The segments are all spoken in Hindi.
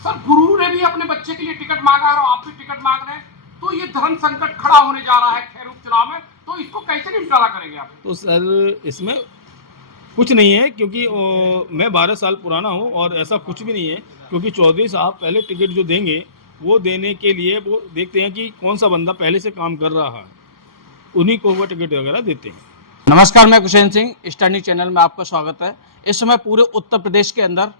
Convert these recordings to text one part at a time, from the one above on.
सर गुरु ने भी अपने बच्चे के लिए टिकट मांगा और आप भी टिकट मांग रहे हैं, तो ये धर्म संकट खड़ा होने जा रहा है खैर उपचुनाव में, तो इसको कैसे निपटारा करेंगे आप? तो सर इसमें कुछ नहीं है, क्योंकि मैं 12 साल पुराना हूँ और ऐसा कुछ भी नहीं है, क्योंकि चौधरी साहब पहले टिकट जो देंगे वो देने के लिए वो देखते हैं कि कौन सा बंदा पहले से काम कर रहा है, उन्हीं को वो टिकट वगैरह देते हैं। नमस्कार, मैं कुशेन सिंह, स्टार न्यूज़ चैनल में आपका स्वागत है। इस समय पूरे उत्तर प्रदेश के अंदर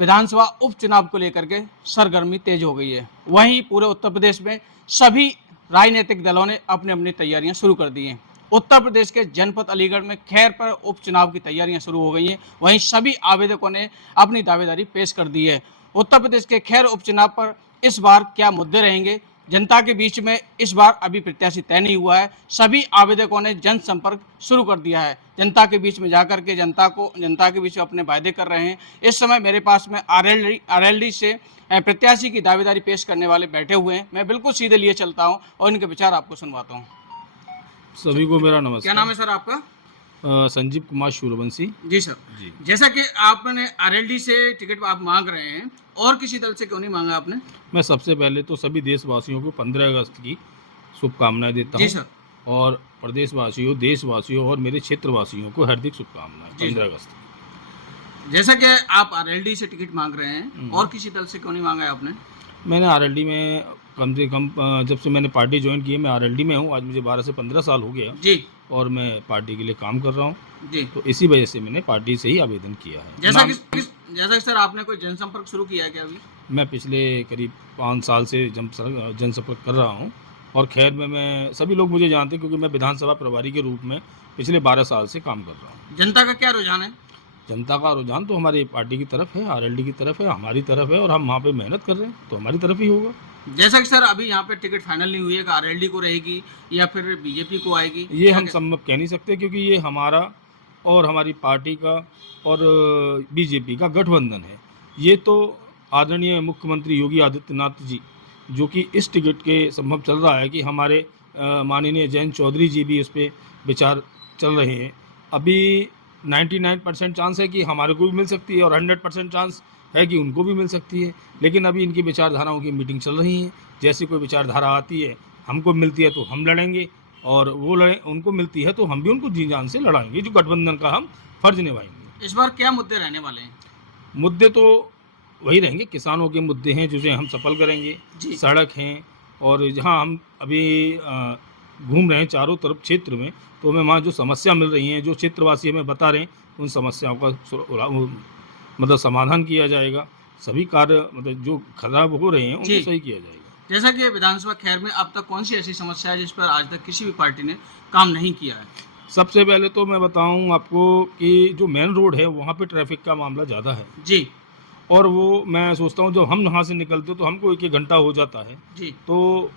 विधानसभा उपचुनाव को लेकर के सरगर्मी तेज हो गई है। वहीं पूरे उत्तर प्रदेश में सभी राजनीतिक दलों ने अपनी अपनी तैयारियां शुरू कर दी हैं। उत्तर प्रदेश के जनपद अलीगढ़ में खैर पर उपचुनाव की तैयारियां शुरू हो गई हैं। वहीं सभी आवेदकों ने अपनी दावेदारी पेश कर दी है। उत्तर प्रदेश के खैर उपचुनाव पर इस बार क्या मुद्दे रहेंगे, जनता के बीच में इस बार अभी प्रत्याशी तय नहीं हुआ है। सभी आवेदकों ने जनसंपर्क शुरू कर दिया है। जनता के बीच में जाकर के जनता के बीच में अपने वायदे कर रहे हैं। इस समय मेरे पास में आरएलडी से प्रत्याशी की दावेदारी पेश करने वाले बैठे हुए हैं। मैं बिल्कुल सीधे लिए चलता हूं और इनके विचार आपको सुनवाता हूं। सभी को मेरा नमस्कार। क्या नाम है सर आपका? संजीव कुमार सूर्यवंशी। जी सर जी। जैसा कि आपने आरएलडी से टिकट आप मांग रहे हैं, और किसी दल से क्यों नहीं मांगा आपने? मैं सबसे पहले तो सभी देशवासियों को 15 अगस्त की शुभकामनाएं देता हूं। जी सर। और प्रदेशवासियों, देशवासियों और मेरे क्षेत्रवासियों को हार्दिक शुभकामनाएं 15 अगस्त की। जैसा कि आप आरएलडी से टिकट मांग रहे हैं, और किसी दल से क्यों नहीं मांगा है आपने? मैंने आरएलडी में कम से कम जब से मैंने पार्टी ज्वाइन की है, मैं आरएलडी में हूँ। आज मुझे 12 से 15 साल हो गया जी। और मैं पार्टी के लिए काम कर रहा हूँ जी। तो इसी वजह से मैंने पार्टी से ही आवेदन किया है। जैसा कि सर आपने कोई जनसंपर्क शुरू किया है क्या अभी? मैं पिछले करीब 5 साल से जनसंपर्क कर रहा हूँ और खैर में मैं सभी लोग मुझे जानते हैं, क्योंकि मैं विधानसभा प्रभारी के रूप में पिछले 12 साल से काम कर रहा हूँ। जनता का क्या रुझान है? जनता का रुझान तो हमारी पार्टी की तरफ है, आरएलडी की तरफ है, हमारी तरफ है, और हम वहाँ पे मेहनत कर रहे हैं तो हमारी तरफ ही होगा। जैसा कि सर अभी यहाँ पे टिकट फाइनल नहीं हुई है कि आरएलडी को रहेगी या फिर बीजेपी को आएगी, ये हम संभव कह नहीं सकते, क्योंकि ये हमारा और हमारी पार्टी का और बीजेपी का गठबंधन है। ये तो आदरणीय मुख्यमंत्री योगी आदित्यनाथ जी, जो कि इस टिकट के संभव चल रहा है कि हमारे माननीय जयंत चौधरी जी भी उस पर विचार चल रहे हैं। अभी 99% चांस है कि हमारे को भी मिल सकती है और 100% चांस है कि उनको भी मिल सकती है, लेकिन अभी इनकी विचारधाराओं की मीटिंग चल रही है। जैसे कोई विचारधारा आती है, हमको मिलती है तो हम लड़ेंगे, और वो उनको मिलती है तो हम भी उनको जी जान से लड़ाएंगे, जो गठबंधन का हम फर्ज निभाएंगे। इस बार क्या मुद्दे रहने वाले हैं? मुद्दे तो वही रहेंगे, किसानों के मुद्दे हैं जिसे हम सफल करेंगे, सड़क हैं, और जहाँ हम अभी घूम रहे हैं चारों तरफ क्षेत्र में, तो हमें वहाँ जो समस्या मिल रही हैं, जो क्षेत्रवासी हमें बता रहे हैं, उन समस्याओं का मतलब समाधान किया जाएगा। सभी कार्य मतलब जो खराब हो रहे हैं उनको सही किया जाएगा। जैसा कि विधानसभा खैर में अब तक कौन सी ऐसी समस्या है जिस पर आज तक किसी भी पार्टी ने काम नहीं किया है? सबसे पहले तो मैं बताऊं आपको कि जो मेन रोड है वहाँ पे ट्रैफिक का मामला ज़्यादा है जी। और वो मैं सोचता हूँ जब हम यहाँ से निकलते तो हमको 1-1 घंटा हो जाता है जी। तो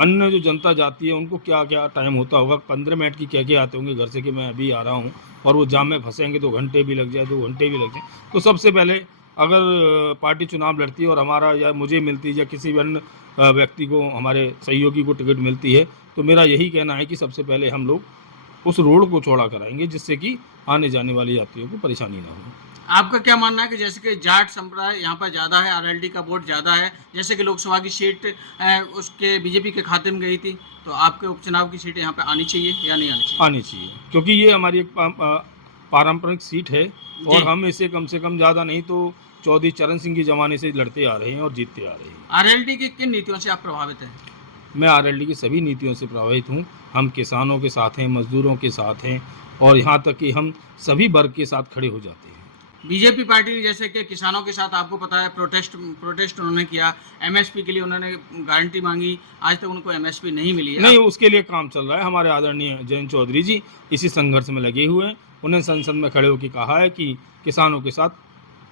अन्य जो जनता जाती है उनको क्या क्या टाइम होता होगा, 15 मिनट की क्या आते होंगे घर से कि मैं अभी आ रहा हूँ, और वो जाम में फंसेंगे 2 घंटे भी लग जाए, 2 घंटे भी लग जाए। तो सबसे पहले अगर पार्टी चुनाव लड़ती है और हमारा या मुझे मिलती है या किसी भी अन्य व्यक्ति को, हमारे सहयोगी को टिकट मिलती है, तो मेरा यही कहना है कि सबसे पहले हम लोग उस रोड को चौड़ा कराएंगे जिससे कि आने जाने वाले यात्रियों को परेशानी ना हो। आपका क्या मानना है कि जैसे कि जाट संप्रदाय यहाँ पर ज़्यादा है, आरएलडी का वोट ज़्यादा है, जैसे कि लोकसभा की सीट उसके बीजेपी के खाते में गई थी, तो आपके उपचुनाव की सीट यहाँ पे आनी चाहिए या नहीं आनी चाहिए? आनी चाहिए, क्योंकि ये हमारी एक पारंपरिक सीट है और हम इसे कम से कम ज़्यादा नहीं तो चौधरी चरण सिंह के ज़माने से लड़ते आ रहे हैं और जीतते आ रहे हैं। आरएलडी की किन नीतियों से आप प्रभावित हैं? मैं आरएलडी की सभी नीतियों से प्रभावित हूँ। हम किसानों के साथ हैं, मजदूरों के साथ हैं, और यहाँ तक कि हम सभी वर्ग के साथ खड़े हो जाते हैं। बीजेपी पार्टी ने जैसे कि किसानों के साथ आपको पता है प्रोटेस्ट उन्होंने किया, एमएसपी के लिए उन्होंने गारंटी मांगी, आज तक उनको एमएसपी नहीं मिली है। नहीं, उसके लिए काम चल रहा है। हमारे आदरणीय जयंत चौधरी जी इसी संघर्ष में लगे हुए हैं। उन्होंने संसद में खड़े होकर कहा है कि किसानों के साथ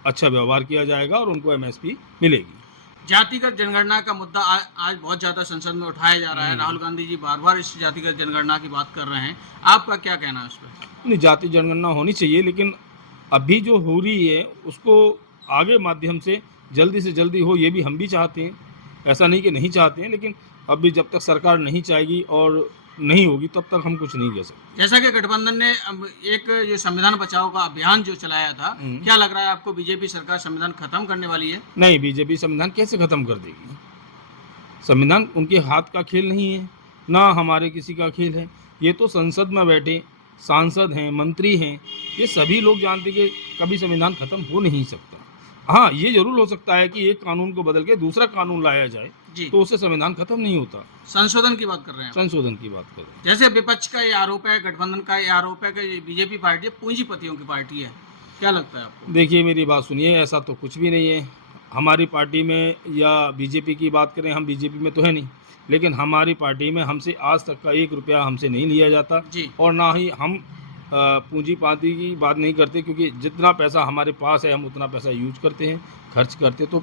अच्छा व्यवहार किया जाएगा और उनको एमएसपी मिलेगी। जातिगत जनगणना का मुद्दा आज बहुत ज़्यादा संसद में उठाया जा रहा है। राहुल गांधी जी बार बार इस जातिगत जनगणना की बात कर रहे हैं, आपका क्या कहना है उस पर? नहीं, जाति जनगणना होनी चाहिए, लेकिन अभी जो हो रही है उसको आगे माध्यम से जल्दी हो, ये भी हम भी चाहते हैं। ऐसा नहीं कि नहीं चाहते हैं, लेकिन अभी जब तक सरकार नहीं चाहेगी और नहीं होगी तब तक हम कुछ नहीं कह सकते। जैसा कि गठबंधन ने अब एक जो संविधान बचाओ का अभियान जो चलाया था, क्या लग रहा है आपको बीजेपी सरकार संविधान खत्म करने वाली है? नहीं, बीजेपी संविधान कैसे खत्म कर देगी? संविधान उनके हाथ का खेल नहीं है, ना हमारे किसी का खेल है। ये तो संसद में बैठे सांसद हैं, मंत्री हैं, ये सभी लोग जानते कि कभी संविधान खत्म हो नहीं सकता। हाँ, ये जरूर हो सकता है कि एक कानून को बदल के दूसरा कानून लाया जाए जी, तो उससे संविधान खत्म नहीं होता। संशोधन की बात कर रहे हैं आप। संशोधन की बात करें, जैसे विपक्ष का ये आरोप है, गठबंधन का ये आरोप है कि बीजेपी पार्टी पूंजीपतियों की पार्टी है, क्या लगता है आपको? देखिए मेरी बात सुनिए, ऐसा तो कुछ भी नहीं है। हमारी पार्टी में या बीजेपी की बात करें, हम बीजेपी में तो है नहीं, लेकिन हमारी पार्टी में हमसे आज तक का 1 रुपया हमसे नहीं लिया जाता जी, और ना ही हम पूंजीपति की बात नहीं करते, क्योंकि जितना पैसा हमारे पास है हम उतना पैसा यूज करते हैं, खर्च करते। तो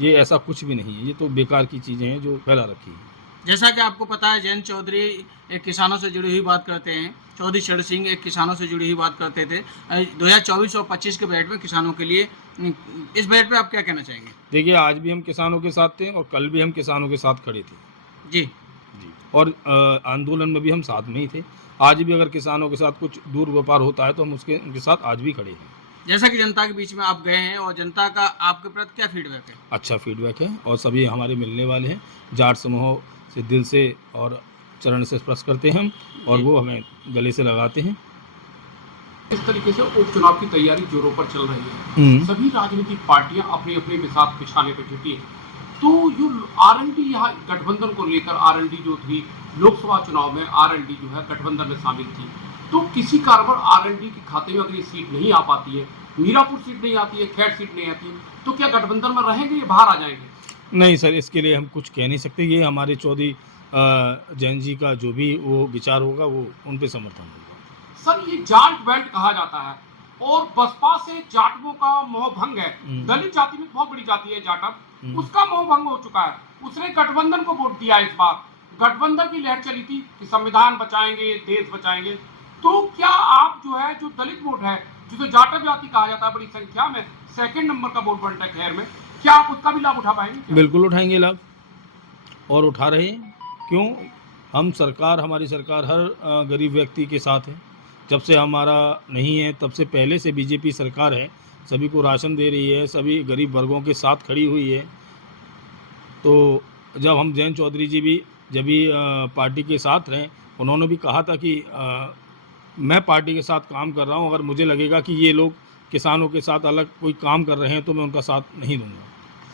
ये ऐसा कुछ भी नहीं है, ये तो बेकार की चीज़ें हैं जो फैला रखी है। जैसा कि आपको पता है, जयंत चौधरी एक किसानों से जुड़ी हुई बात करते हैं, चौधरी शरण सिंह एक किसानों से जुड़ी हुई बात करते थे। 2024 और 25 के बजट में किसानों के लिए, इस बजट पे आप क्या कहना चाहेंगे? देखिए, आज भी हम किसानों के साथ थे और कल भी हम किसानों के साथ खड़े थे जी, जी, और आंदोलन में भी हम साथ में ही थे। आज भी अगर किसानों के साथ कुछ दुर्व्यापार होता है तो हम उनके साथ आज भी खड़े हैं। जैसा कि जनता के बीच में आप गए हैं और जनता का आपके प्रति क्या फीडबैक है? अच्छा फीडबैक है और सभी हमारे मिलने वाले हैं। जाट समूह से दिल से और चरण से स्पर्श करते हैं हम, और वो हमें गले से लगाते हैं। इस तरीके से उपचुनाव की तैयारी जोरों पर चल रही है, सभी राजनीतिक पार्टियां अपने अपने मिसाल बिछाने पर जुटी है। तो जो आरएनडी यहाँ गठबंधन को लेकर, आरएनडी जो थी लोकसभा चुनाव में, आरएनडी जो है गठबंधन में शामिल थी, तो किसी कारणवश आरएनडी के खाते में अगर ये सीट नहीं आ पाती है, मीरापुर सीट नहीं आती है, खैर सीट नहीं आती, तो क्या गठबंधन में रहेंगे या बाहर आ जाएंगे? नहीं सर, इसके लिए हम कुछ कह नहीं सकते। ये हमारे चौधरी जैन जी का जो भी वो विचार होगा वो उन पे समर्थन होगा। सर, ये जाट बेल्ट कहा जाता है और बसपा से जाटवों का मोह भंग है। दलित जाति में बहुत बड़ी जाति है जाटव, उसका मोह भंग हो चुका है। उसने गठबंधन को वोट दिया। इस बार गठबंधन की लहर चली थी कि संविधान बचाएंगे, देश बचाएंगे। तो क्या आप जो है, जो दलित वोट है, जिसे जाटव जाति कहा जाता है बड़ी संख्या में, सेकंड नंबर का वोट बनता है खैर में, क्या आप उसका भी लाभ उठा पाएंगे? बिल्कुल उठाएंगे लाभ, और उठा रहे हैं। क्यों? हम सरकार, हमारी सरकार हर गरीब व्यक्ति के साथ है। जब से हमारा नहीं है तब से पहले से बीजेपी सरकार है, सभी को राशन दे रही है, सभी गरीब वर्गों के साथ खड़ी हुई है। तो जब हम जयंत चौधरी जी भी जब भी पार्टी के साथ रहे, उन्होंने भी कहा था कि मैं पार्टी के साथ काम कर रहा हूं, अगर मुझे लगेगा कि ये लोग किसानों के साथ अलग कोई काम कर रहे हैं तो मैं उनका साथ नहीं दूंगा।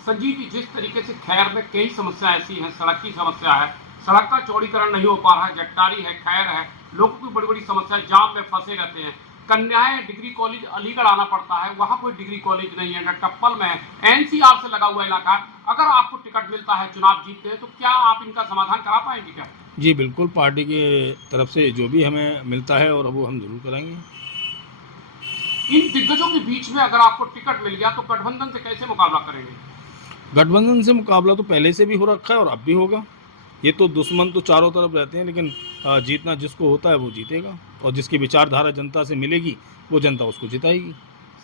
संजीव जी, जिस तरीके से खैर में कई समस्या ऐसी हैं, सड़क की समस्या है, सड़क का चौड़ीकरण नहीं हो पा रहा है, जट्टारी है, खैर है, लोगों की बड़ी बड़ी समस्या, जाम में फंसे रहते हैं। कन्याएं डिग्री कॉलेज अलीगढ़ आना पड़ता है, वहाँ कोई डिग्री कॉलेज नहीं है, न टप्पल में है, एनसीआर से लगा हुआ इलाका। अगर आपको टिकट मिलता है, चुनाव जीतते हैं, तो क्या आप इनका समाधान करा पाएंगे क्या? जी बिल्कुल, पार्टी की तरफ से जो भी हमें मिलता है और वो हम जरूर कराएंगे। इन दिग्गजों के बीच में अगर आपको टिकट मिल गया तो गठबंधन से कैसे मुकाबला करेंगे? गठबंधन से मुकाबला तो पहले से भी हो रखा है और अब भी होगा। ये तो दुश्मन तो चारों तरफ रहते हैं, लेकिन जीतना जिसको होता है वो जीतेगा, और जिसकी विचारधारा जनता से मिलेगी वो जनता उसको जिताएगी।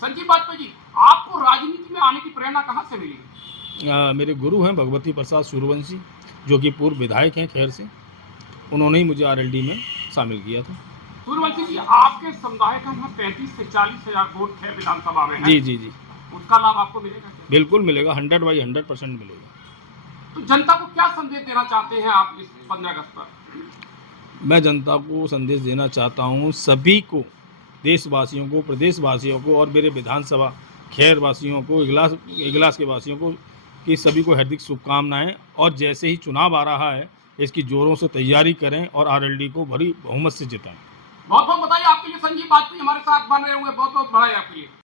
संजीव वाजपेयी जी, आपको राजनीति में आने की प्रेरणा कहाँ से मिली? मेरे गुरु हैं भगवती प्रसाद सूर्यवंशी, जो कि पूर्व विधायक हैं खैर से, उन्होंने ही मुझे आरएलडी में शामिल किया था। सूर्यवंशी जी, आपके समुदाय का यहाँ 35 से 40 हजार वोट है विधानसभा में है। जी जी जी, उसका लाभ आपको मिलेगा क्या? बिल्कुल मिलेगा, 100/100% मिलेगा। तो जनता को क्या संदेश देना चाहते हैं आप इस 15 अगस्त पर? मैं जनता को संदेश देना चाहता हूँ, सभी को, देशवासियों को, प्रदेशवासियों को और मेरे विधानसभा खैर वासियों को, इगलास के वासियों को, कि सभी को हार्दिक शुभकामनाएं। और जैसे ही चुनाव आ रहा है इसकी जोरों से तैयारी करें और आरएलडी को बड़ी बहुमत से जिताएं। बहुत बहुत बधाई आपके लिए संजीव वाजपेयी, हमारे साथ बन रहे होंगे। बहुत बहुत बधाई आपके लिए।